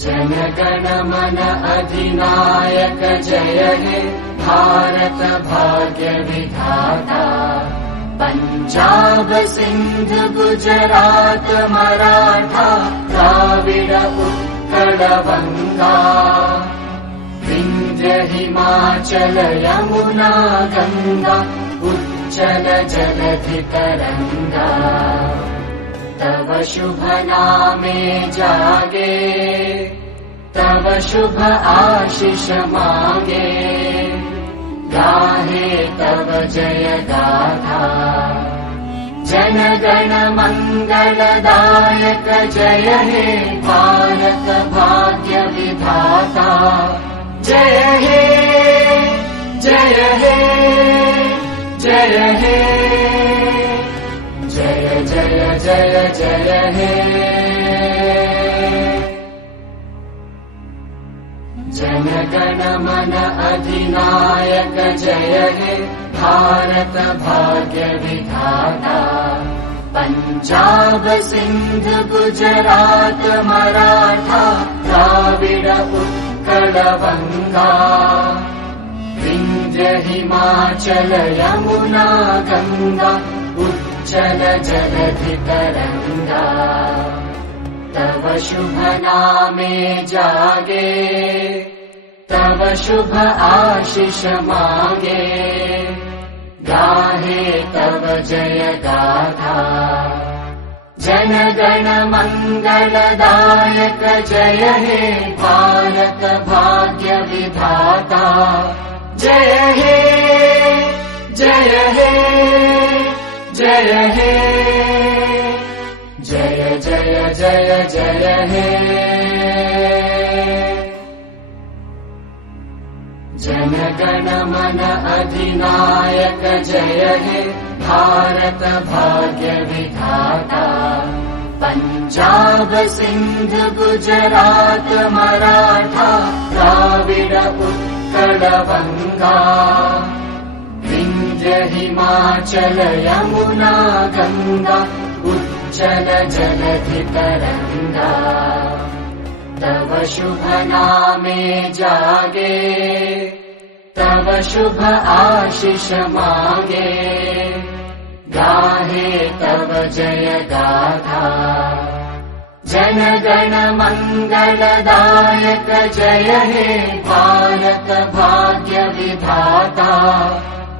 जन गण मन अधिनायक जय हे भारत भाग्य विधाता। पंजाब सिंध गुजरात मराठा द्राविड़ उत्कल बंगा। विंध्य हिमाचल यमुना गंगा उच्चल जलधि तरंगा। तव शुभ नामे जागे तव शुभ आशीष मांगे। गाहे तव जय गाथा जन गण मंगलदायक जय हे भारत भाग्य विधाता। जय हे जय हे जय हे जय जय जय जय हे। जन गण मन अधिनायक जय हे भारत भाग्य विधाता। पंजाब सिंध गुजरात मराठा द्राविड़ उत्कल बंगा। विंध्य हिमाचल यमुना गंगा उच्चल जलधि तरंगा। तव शुभ नामे जागे तव शुभ आशीष मांगे। गाहे तव जय गाथा जन गण मंगलदायक जय हे भारत भाग्य विधाता। जय हे जय हे जय हे जय जय जय जय हे। जन गण मन अधिनायक जय हे भारत भाग्य विधाता। पंजाब सिंध गुजरात मराठा द्राविड़ उत्कल बंगा। विंध्य हिमाचल यमुना गंगा उच्चल जलधि तरंगा। तव शुभ नामे जागे तव शुभ आशीष मांगे। गाहे तव जय गाथा जन गण मंगलदायक जय हे भारत भाग्य विधाता।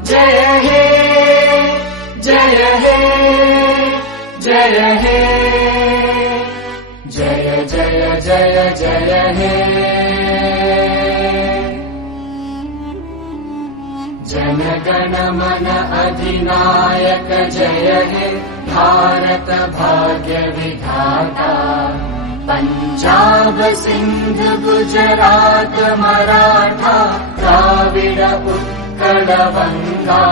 जय हे जय हे जय हे जय जय जय जय हे। जन गण मन अधिनायक जय हे भारत भाग्य विधाता। पंजाब सिंध गुजरात मराठा द्राविड़ उत्कल बंगा।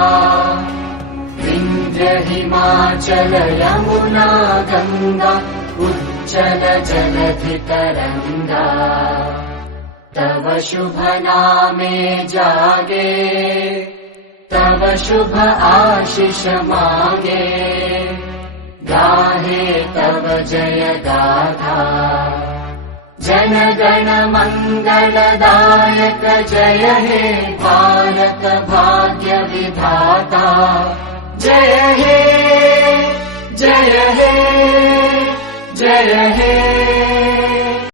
विंध्य हिमाचल यमुना गंगा उच्चल जलधि तरंगा। तव शुभ नामे जागे तव शुभ आशीष मांगे। गाहे तव जय गाथा जन गण मंगलदायक जय हे भारत भाग्य विधाता। जय हे जय हे जय हे